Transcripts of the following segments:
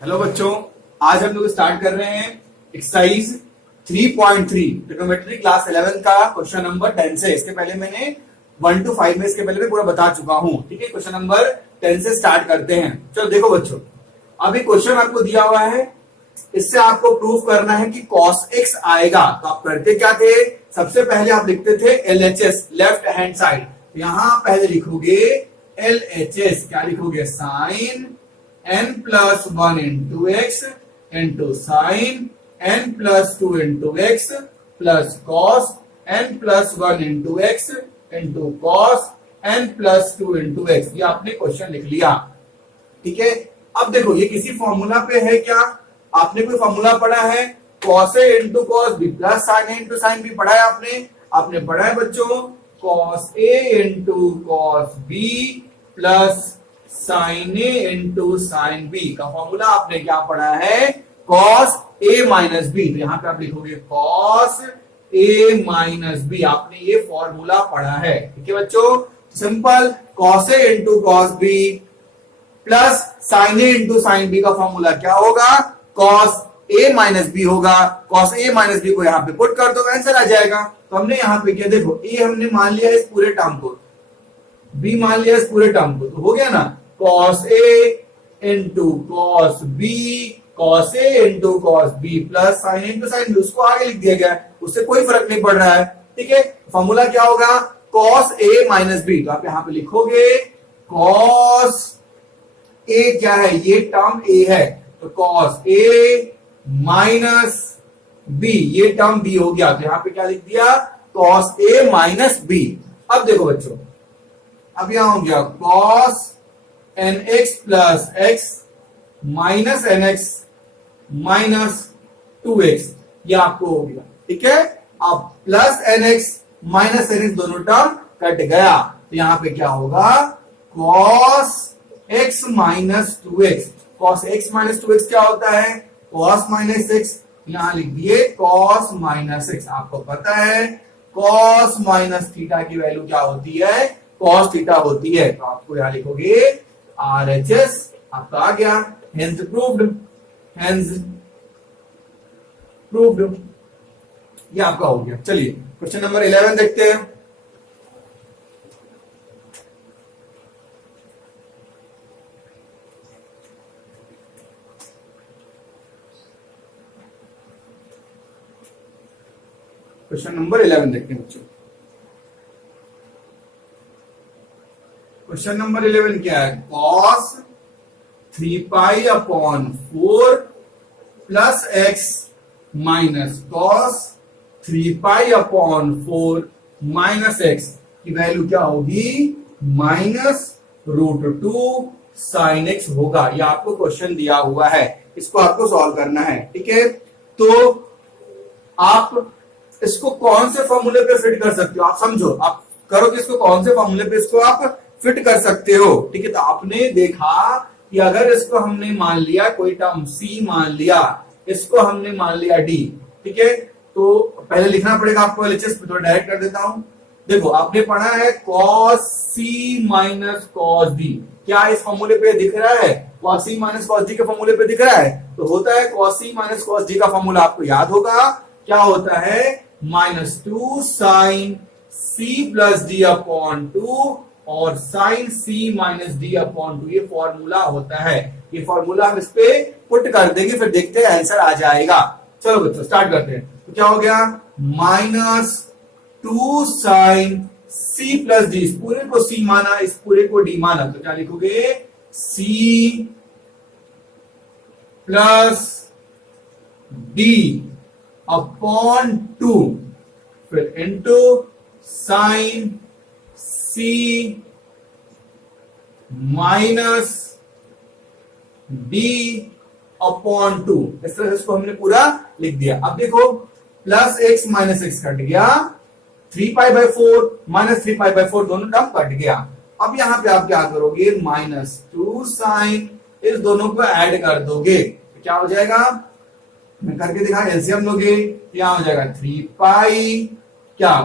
Hello बच्चों, आज हम लोग स्टार्ट कर रहे हैं एक्सरसाइज 3.3 ट्रिग्नोमेट्री क्लास 11 का क्वेश्चन नंबर 10 से। इसके पहले मैंने 1 to 5 में इसके पहले मैं पूरा बता चुका हूं। ठीक है, क्वेश्चन नंबर 10 से स्टार्ट करते हैं। चलो देखो बच्चों, अभी क्वेश्चन आपको दिया हुआ है, इससे आपको प्रूव करना है कि cos x आएगा। तो आप करते क्या थे, सबसे पहले आप लिखते थे LHS लेफ्ट हैंड साइड। यहां पहले लिखोगे LHS, क्या लिखोगे, sign n plus 1 into x into sin n plus 2 into x plus cos n plus 1 into x into cos n plus 2 into x। ये आपने क्वेश्चन लिख लिया। ठीक है, अब देखो ये किसी फॉर्मूला पे है क्या, आपने कोई फॉर्मूला पढ़ा है, cos a into cos b plus sin a into sin b पढ़ा है आपने पढ़ा है बच्चों, cos a into cos b plus sin a into sin b का फॉर्मूला आपने क्या पढ़ा है, cos a माइनस b। तो यहां पे आप लिखोगे cos a माइनस b, आपने ये फॉर्मूला पढ़ा है। ठीक है बच्चों, simple cos a into cos b plus sin a into sin b का फॉर्मूला क्या होगा, cos a माइनस b होगा। cos a माइनस b को यहां पे पुट कर दो, आंसर आ जाएगा। तो हमने यहां पे क्या, देखो a हमने मान लिया इस पूरे टर्म को, b मान लिया इस पूरे टर्म को, तो हो गया ना, cos a into cos b, cos a into cos b plus sin a into sin b, उसको आगे लिख दिया गया है, उससे कोई फर्क नहीं पड़ रहा है। ठीक है, फॉर्मूला क्या होगा, cos a माइनस b। तो आप यहां पे लिखोगे cos a क्या है, ये टर्म a है, तो cos a माइनस b, ये टर्म b हो गया। तो यहां पे क्या लिख दिया, cos a माइनस b। अब देखो बच्चों, अब यहां हो गया cos nx plus x minus nx minus 2x, ये आपको हो गया। ठीक है, अब प्लस nx माइनस nx दोनों टर्म कट गया, तो यहां पे क्या होगा, cos x minus 2x। cos x minus 2x क्या होता है, cos माइनस x, यहां लिख दिए cos माइनस x। आपको पता है cos माइनस थीटा की वैल्यू क्या होती है, cos थीटा होती है। तो आपको यहां लिखोगे RHS, आपका आ गया, हेंस प्रूव्ड, ये आपका हो गया। चलिए क्वेश्चन नंबर 11 देखते हैं। क्वेश्चन नंबर 11 देखते हैं बच्चों। क्वेश्चन नंबर 11 क्या है, cos 3 pi upon 4 plus x minus cos 3 pi upon 4 minus x की वैल्यू क्या होगी, माइनस √2 sin x होगा। ये आपको क्वेश्चन दिया हुआ है, इसको आपको सॉल्व करना है। ठीक है, तो आप इसको कौन से फॉर्मूले पे फिट कर सकते हो, आप समझो, आप करो कि इसको कौन से फॉर्मूले पे इसको आप फिट कर सकते हो। ठीक है, तो आपने देखा कि अगर इसको हमने मान लिया कोई टर्म c मान लिया, इसको हमने मान लिया d। ठीक है, तो पहले लिखना पड़ेगा आपको LHS पे, तो डायरेक्ट कर देता हूं। देखो आपने पढ़ा है cos c minus cos d, क्या इस फॉर्मूले पे दिख रहा है, cos c minus cos d के फॉर्मूले पे दिख रहा है। तो होता है cos c minus cos d का फॉर्मूला आपको याद होगा, क्या होता है, -2 sin c plus d upon 2 और sin c minus D upon 2, ये फॉर्मूला होता है। ये फॉर्मूला हम इस पे पुट कर देंगे, फिर देखते हैं आंसर आ जाएगा। चलो बच्चों स्टार्ट करते हैं। तो क्या हो गया, -2 sin c प्लस डी, इस पूरे को c माना, इस पूरे को d माना, तो क्या लिखोगे, c प्लस d अपॉन 2, फिर into sin c minus d upon 2, इस तरह से इसको हमने पूरा लिख दिया। अब देखो plus x minus x cut गया, 3 pi by 4 minus 3 pi by 4 दोनों टर्म कट गया। अब यहां पे आप क्या करोगे, -2 साइन, इस दोनों को ऐड कर दोगे, तो क्या हो जाएगा, मैं करके दिखा, एलसीएम लोगे, क्या हो जाएगा, 3 पाई क्या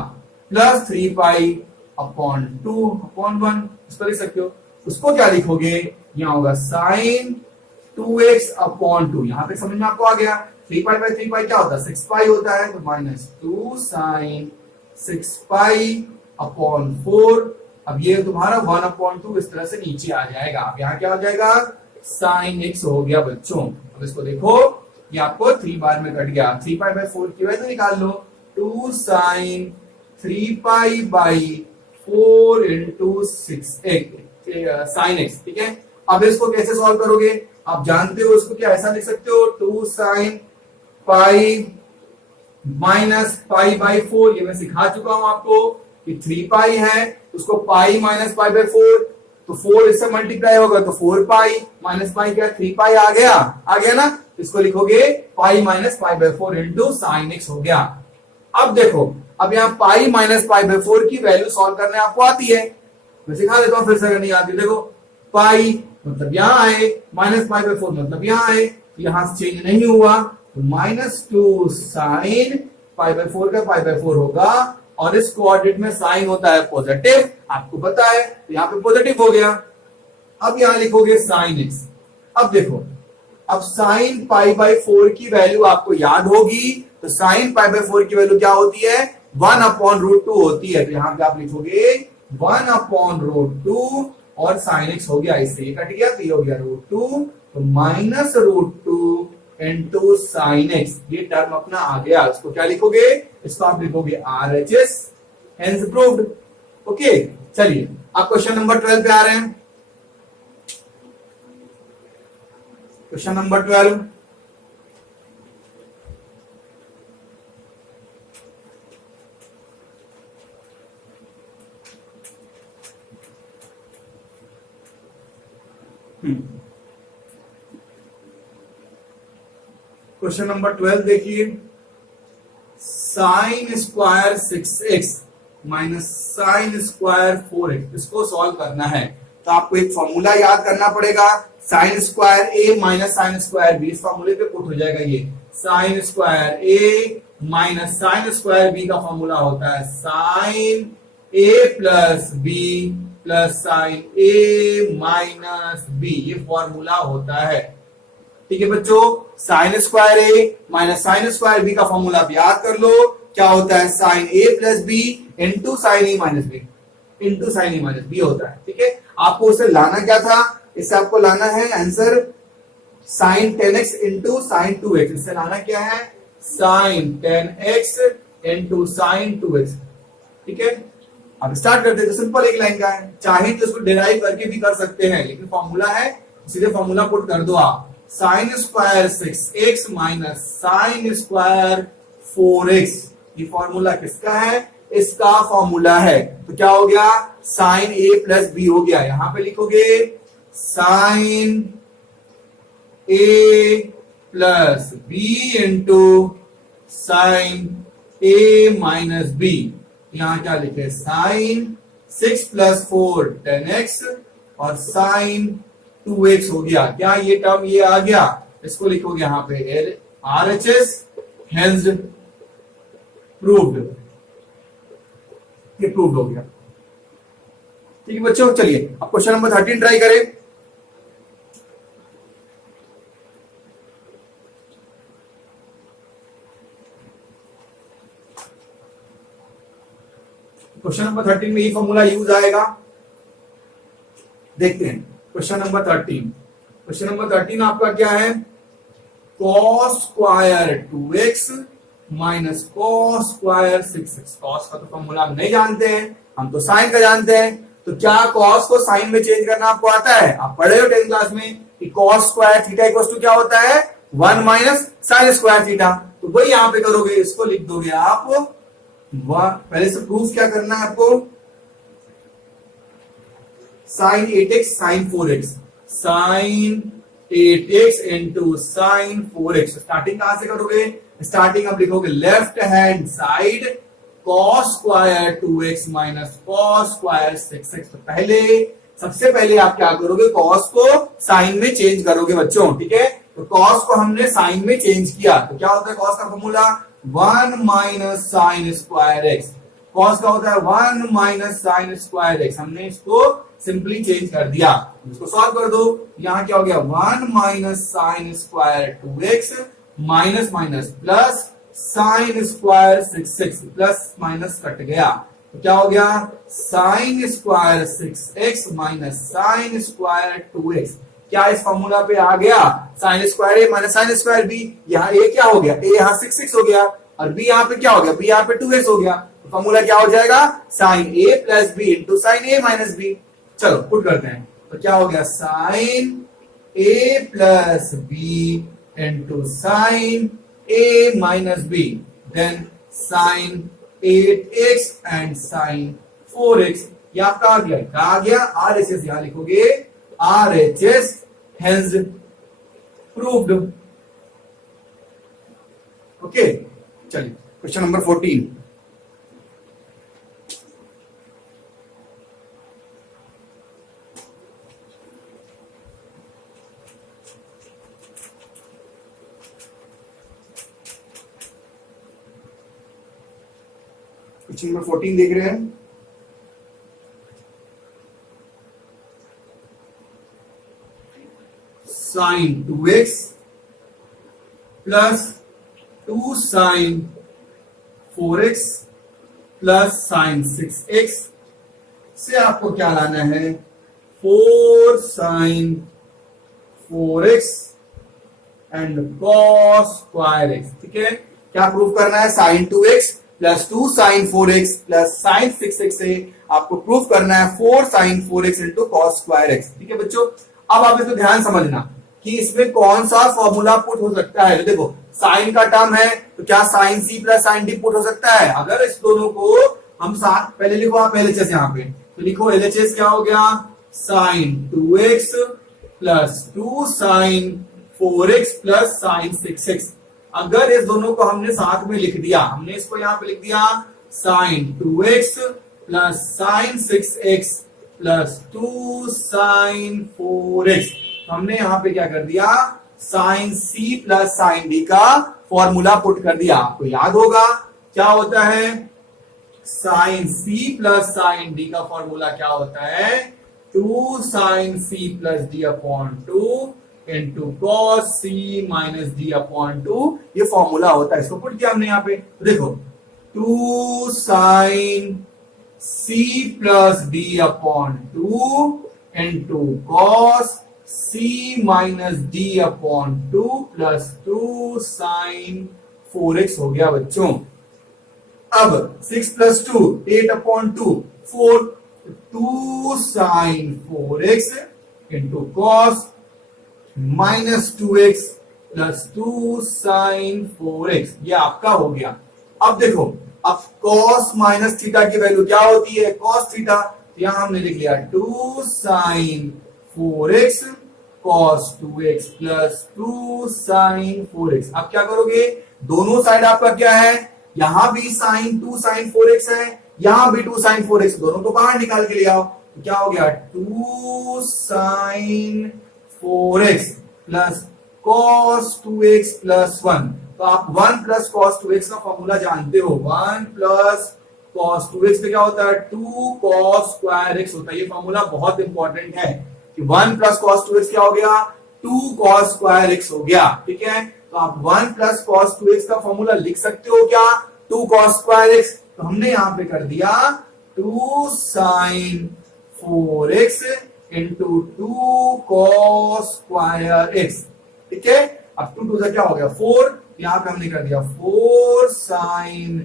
प्लस 3 पाई अपॉन 2 अपॉन 1, इसको लिख सकते हो। उसको क्या लिखोगे, यहां होगा साइन 2x अपॉन 2, यहाँ पे समझ में आपको आ गया। 3 पाई बाई 3 पाई क्या होता है, 6 पाई होता है, तो माइनस 2 साइन 6 पाई अपॉन 4। अब ये तुम्हारा 1 अपॉन 2 इस तरह से नीचे आ जाएगा। अब यहाँ क्या हो जाएगा, साइन x हो गया बच्चों। अब इसको देखो, ये आपको 3 बार में कट गया। 3 पाई बाई 4 की वैल्यू निकाल लो, 2 sine 3 pi by 4 into 6 sine x, ठीक है। अब इसको कैसे सॉल्व करोगे, आप जानते हो इसको, क्या ऐसा लिख सकते हो, 2 sine pi minus pi by 4, ये मैं सिखा चुका हूं आपको कि 3 पाई है, उसको पाई माइनस पाई बाई 4, तो 4 इससे मल्टीप्लाई होगा तो 4 पाई माइनस पाई क्या, 3 पाई आ गया ना। इसको लिखोगे pi minus pi by 4 into sine x हो गया। अब देखो, अब यहाँ पाई माइनस पाई बाई 4 की वैल्यू सॉल्व करने आपको आती है, मैं सिखा देता हूं फिर से अगर नहीं आती। देखो पाई मतलब यहाँ आए, माइनस पाई बाई 4 मतलब यहाँ आए, यहां से चेंज नहीं हुआ, तो -2 साइन पाई बाई 4 का पाई बाई 4 होगा, और इस कोऑर्डिनेट में साइन होता है पॉजिटिव, आपको पता है, तो यहाँ पे पॉजिटिव हो गया। अब यहाँ लिखोगे साइन एक्स। अब देखो, अब साइन पाई बाई 4 की वैल्यू आपको याद होगी, तो साइन पाई बाई 4 की वैल्यू क्या होती है, 1 अपॉन रूट 2 होती है, तो यहाँ पे आप लिखोगे 1 अपॉन रूट 2, और साइन एक्स हो गया, इससे ये कट गया, तो ये हो गया रूट 2, तो minus root 2 into sine x, ये टर्म अपना आ गया। इसको क्या लिखोगे, इसको आप लिखोगे RHS, हेंस प्रूव्ड। ओके, चलिए आप क्वेश्चन नंबर 12 पे आ रहे हैं। क्वेश्चन नंबर 12, क्वेश्चन नंबर 12 देखिए, sine square 6x minus sine square 4x, इसको सॉल्व करना है। तो आपको एक फॉर्मूला याद करना पड़ेगा, sine square a minus sine square b, इस फॉर्मूले पे पुट हो जाएगा। ये sine square a minus sine square b का फॉर्मूला होता है sine a plus b plus sine a minus b, ये फॉर्मूला होता है। ठीक है बच्चों, sine square A minus sine square B का फॉर्मूला आप याद कर लो, क्या होता है, sine A plus B into sine A minus B, into sine A minus B होता है। ठीक है, आपको उसे लाना क्या था, इससे आपको लाना है answer sine 10x into sine 2x, इससे लाना क्या है, sign 10x into sine 2x। ठीक है, अब स्टार्ट करते हैं। सिंपल एक लाइन का है, चाहे तो इसको डिराइव करके भी कर सकते हैं, लेकिन फॉर्मूला है, सीधे फॉर्मूला पुट कर दो आप, sine square 6x minus sine square 4x, ये फॉर्मूला किसका है, इसका फॉर्मूला है। तो क्या हो गया, साइन a प्लस बी हो गया, यहां पे लिखोगे sine a plus B into sine a minus B, यहां क्या लिखे, साइन 6 प्लस 4 10x और साइन 2x हो गया। क्या ये टर्म ये आ गया, इसको लिखोगे यहां पे RHS, हेंस प्रूव्ड, ये प्रूव्ड हो गया। ठीक है बच्चों, चलिए अब क्वेश्चन नंबर 13 ट्राई करें। क्वेश्चन नंबर 13 में ये फॉर्मूला यूज आएगा, देखते हैं। क्वेश्चन नंबर 13, क्वेश्चन नंबर 13 आपका क्या है, cos square 2x minus cos square 6x। cos का तो फॉर्मूला हम नहीं जानते हैं, हम तो साइन का जानते हैं। तो क्या cos को साइन में चेंज करना आपको आता है, आप पढ़े हो 10th क्लास में कि cos square theta equal to क्या होता है, 1 माइनस साइन स्क्वायर थीटा। तो वही यहां पे करोगे, इसको लिख दोगे आप, पहले से प्रूफ क्या करना है आपको, sine 8x sine 4x, sine 8x into sine 4x। Starting कहां से करोगे, स्टार्टिंग आप लिखोगे left hand side cos square 2x minus cos square 6x। तो पहले सबसे पहले आप क्या करोगे, cos को साइन में चेंज करोगे बच्चों। ठीक है, तो cos को हमने साइन में चेंज किया, तो क्या होता है cos का formula, 1 minus sine square x। Cos का होता है 1 माइनस साइन स्क्वायर एक्स, हमने इसको सिंपली चेंज कर दिया, इसको सॉल्व कर दो। यहाँ क्या हो गया 1 minus sine square 2x minus minus plus sine square 6x, plus minus cut गया तो क्या हो गया sine square 6x minus sine square 2x। क्या इस फॉर्मूला पे आ गया sign square A minus sine square B, यहाँ ए क्या हो गया ए यहाँ 6x हो गया और बी यहाँ पे क्या हो गया बी यहाँ पे 2x हो गया, तो फॉर्मूला क्या हो जाएगा sine A plus B into sine A minus B. चलो पुट करते हैं तो क्या हो गया sine A plus B into sine A minus B, then sine 8x and sine 4x। ये आपका आ गया RHS, यहां लिखोगे RHS हैज प्रूव्ड। ओके चलिए क्वेश्चन नंबर 14। क्वेश्चन नंबर 14 देख रहे हैं। Sine 2x plus 2 sine 4x plus sine 6x से आपको क्या लाना है 4 sine 4x and cos square x। ठीक है, क्या प्रूव करना है sine 2x plus 2 sine 4x plus sine 6x से आपको प्रूफ करना है 4 sine 4x into cos square x। ठीक है बच्चों, अब आप इसमें ध्यान समझना कि इसमें कौन सा फॉर्मूला पुट हो सकता है। देखो साइन का टर्म है तो क्या sine C plus sine D put हो सकता है। अगर इस दोनों को हम साथ पहले लिखो आप LHS यहाँ पे, तो लिखो LHS क्या हो गया sine 2x plus 2 sine 4x plus sine 6x। अगर इस दोनों को हमने साथ में लिख दिया, हमने इसको यहाँ पे लिख दिया sine 2x plus sine 6x plus 2 sine 4x, तो हमने यहाँ पे क्या कर दिया sine C plus sine D का फॉर्मूला पुट कर दिया। आपको याद होगा क्या होता है sine C plus sine D का फॉर्मूला क्या होता है 2 sine C plus D upon 2 into cos C minus D upon 2, ये फॉर्मूला होता है। इसको पुट किया हमने यहाँ पे, तो देखो 2 sine C plus D upon 2 into cos C minus D upon 2 plus 2 sine 4x हो गया बच्चों। अब 6 plus 2 8 upon 2 4, 2 sine 4x into cos minus 2x plus 2 sine 4x, ये आपका हो गया। अब देखो अब कॉस माइनस थीटा की वैल्यू क्या होती है कॉस थीटा, तो यहां हमने लिख लिया 2 sine 4x cos 2x plus 2 sine 4x। अब क्या करोगे दोनों साइड आपका क्या है, यहां भी साइन 2 साइन 4x है, यहां भी 2 साइन 4x, दोनों को बाहर निकाल के ले आओ, तो क्या हो गया 2 sine 4x plus cos 2x plus 1। तो आप 1 प्लस कॉस 2x का फॉर्मूला जानते हो, 1 प्लस कॉस 2x पे क्या होता है 2 कॉस स्क्वायर x होता है। ये फॉर्मूला बहुत इंपॉर्टेंट है कि 1 प्लस कॉस 2x क्या हो गया 2 कॉस स्क्वायर x हो गया। ठीक है, तो आप 1 प्लस कॉस 2x का फॉर्मूला लिख सकते हो क्या 2 कॉस स्क्वायर x, तो हमने यहां पे कर दिया 2 sine 4x into 2 cos square x। ठीक है, अब 2 से क्या हो गया 4, यहां पे हमने कर दिया 4 sine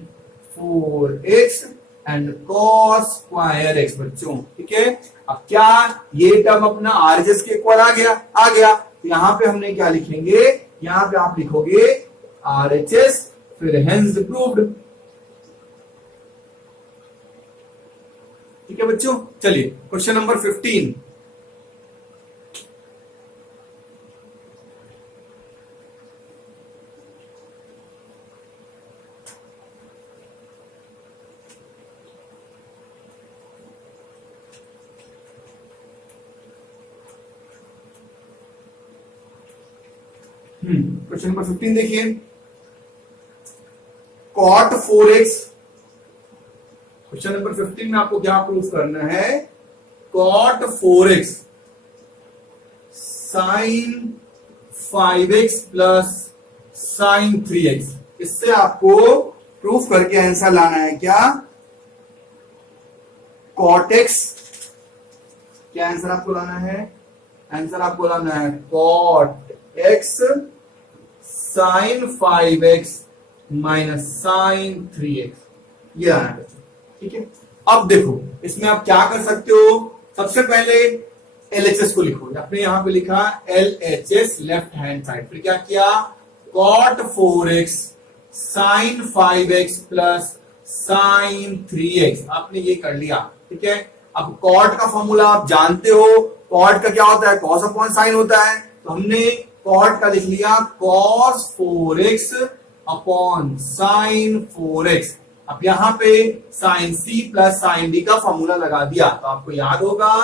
4x and cos square x बच्चों। ठीक है, अब क्या ये टर्म अपना RHS के इक्वल आ गया, तो यहां पे हमने क्या लिखेंगे, यहां पे आप लिखोगे RHS फिर हेंस प्रूव्ड। ठीक है बच्चों, चलिए क्वेश्चन नंबर 15। क्वेश्चन नंबर 15 देखिए, cot 4x क्वेश्चन नंबर 15 में आपको क्या प्रूफ करना है, cot 4x sin 5x plus sin 3x, इससे आपको प्रूफ करके आंसर लाना है क्या, cot x, क्या आंसर आपको लाना है, आंसर आपको लाना है cot x sin 5x minus sin 3x, ये आना है। ठीक है, अब देखो इसमें आप क्या कर सकते हो, सबसे पहले LHS को लिखो, आपने यहां पे लिखा LHS लेफ्ट हैंड साइड, फिर क्या किया cot 4x sin 5x plus sin 3x, आपने ये कर लिया। ठीक है, अब cot का फॉर्मूला आप जानते हो, cot का क्या होता है, cos अपॉन sin होता है, तो हमने cot का लिख लिया cos 4x upon sin 4x। अब यहां पे sin c plus sin d का फॉर्मूला लगा दिया, तो आपको याद होगा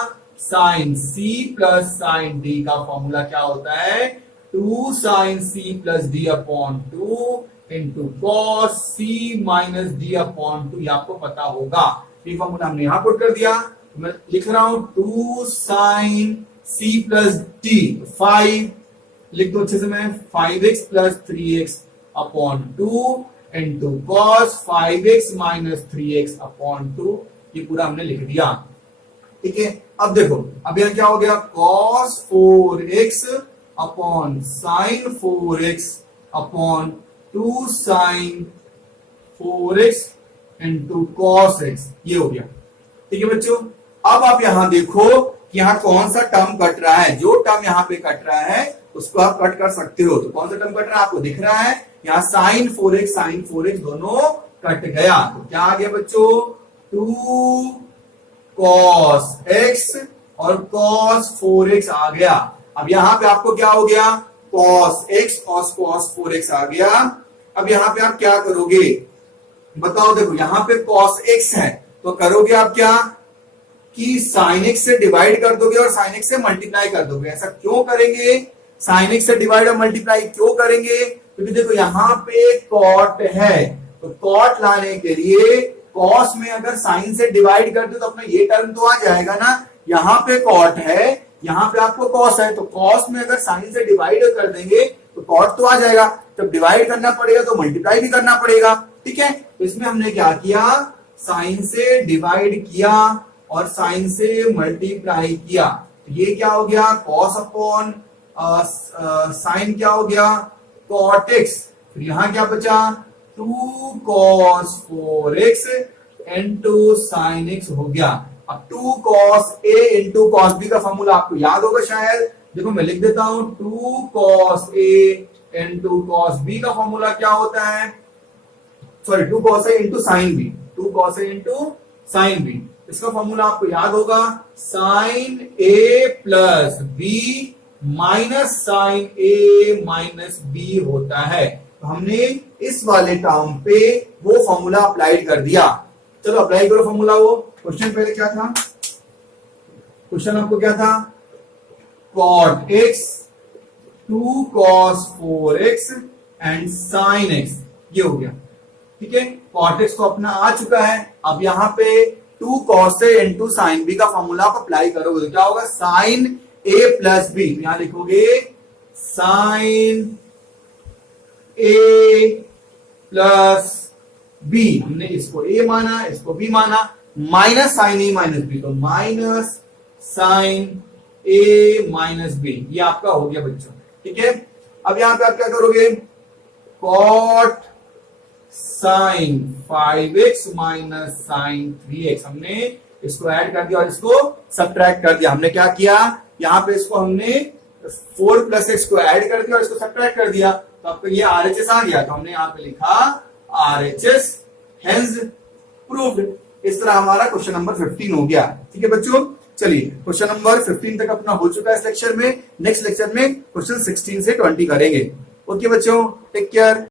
sin c plus sin d का फॉर्मूला क्या होता है, 2 sin c plus d upon 2 into cos c minus d upon 2, ये आपको पता होगा। ये फॉर्मूला हमने यहां पुट कर दिया, मैं लिख रहा हूं 2 sin c प्लस d, 5 लिख दो अच्छे से, मैं 5x plus 3x upon 2 into cos 5x minus 3x upon 2, ये पूरा हमने लिख दिया। ठीक है, अब देखो अब यहां क्या हो गया, cos 4x upon sin 4x upon 2 sin 4x into cos x, ये हो गया। ठीक है बच्चों, अब आप यहां देखो कि यहां कौन सा टर्म कट रहा है, जो टर्म यहां पे कट रहा है उसको आप कट कर सकते हो, तो कौन सा टर्म कट रहा है आपको दिख रहा है, यहाँ sin 4x दोनों कट गया, तो क्या आ गया बच्चों, 2 cos x और cos 4x आ गया। अब यहां पे आपको क्या हो गया, cos x और cos 4x आ गया। अब यहां पे आप क्या करोगे बताओ, देखो यहां पे cos x है, तो करोगे आप क्या कि sin x से डिवाइड कर दोगे और sin x से मल्टीप्लाई कर दोगे। ऐसा क्यों करेंगे, sin x से डिवाइड और मल्टीप्लाई क्यों करेंगे, क्योंकि देखो यहां पे cot है, तो cot लाने के लिए cos में अगर sin से डिवाइड कर दो तो अपना ये टर्म तो आ जाएगा ना, यहाँ पे cot है, यहाँ पे आपको cos है, तो cos में अगर sin से डिवाइड कर देंगे तो cot तो आ जाएगा, जब डिवाइड करना पड़ेगा तो मल्टीप्लाई भी करना पड़ेगा। ठीक है, तो इसमें हमने क्या किया, sin से डिवाइड किया और sin से मल्टीप्लाई किया, तो ये क्या हो गया, cos अपॉन sin क्या हो गया cot x, फिर यहां क्या बचा 2 cos 4x into sin x हो गया। अब 2 cos a into cos b का फॉर्मूला आपको याद होगा शायद, देखो मैं लिख देता हूं 2 cos a into cos b का फॉर्मूला क्या होता है, sorry 2 cos a into sin b, 2 cos a into sin b, इसका फॉर्मूला आपको याद होगा sin a plus b minus sine A minus B होता है, तो हमने इस वाले टर्म पे वो फॉर्मूला अप्लाइड कर दिया। चलो अप्लाई करो फॉर्मूला, वो क्वेश्चन पहले क्या था, क्वेश्चन आपको क्या था, cot x 2 cos 4x and sin x, ये हो गया। ठीक है, cot x तो अपना आ चुका है, अब यहाँ पे 2 cos a into sin b का फॉर्मूला आप अप्लाई करोगे तो क्या होगा, sin a प्लस बी, यहां लिखोगे sin a प्लस बी, हमने इसको a माना इसको b माना, minus sine A minus B, तो minus sine A minus B, ये आपका हो गया बच्चों। ठीक है, अब यहां पे आप क्या करोगे, cot sin 5x minus sin 3x, हमने इसको ऐड कर दिया और इसको सब्ट्रैक्ट कर दिया। हमने क्या किया, यहाँ पे इसको हमने 4 प्लस एक्स को ऐड कर दिया और इसको सब्ट्रैक्ट कर दिया, तो आपको ये RHS आ गया, तो हमने यहाँ पे लिखा RHS हेंस प्रूव्ड। इस तरह हमारा क्वेश्चन नंबर 15 हो गया। ठीक है बच्चों, चलिए क्वेश्चन नंबर 15 तक अपना हो चुका है इस लेक्चर में। नेक्स्ट लेक्चर में क्वेश्चन 16 से 20 करेंगे। ओके बच्चों, टेक केयर।